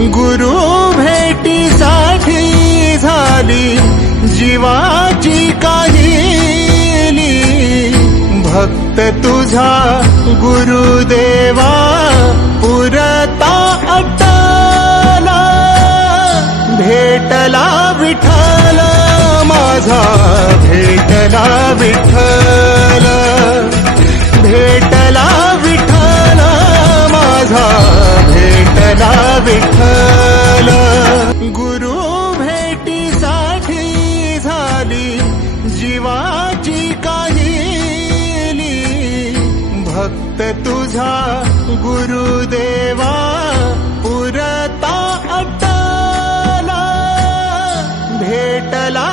गुरु भेटीसाठी झाली जीवाची काहिली। भक्त तुझा गुरुदेवा पुरता अट्टला। भेटला विठ्ठल माझा भेटला विठ्ठल। भेटला विठ्ठल माझा भेटला विठ्ठल। गुरु भेटीसाठी झाली जीवाची काहिली। भक्त तुझा गुरुदेवा पुरता अट्टला। भेटला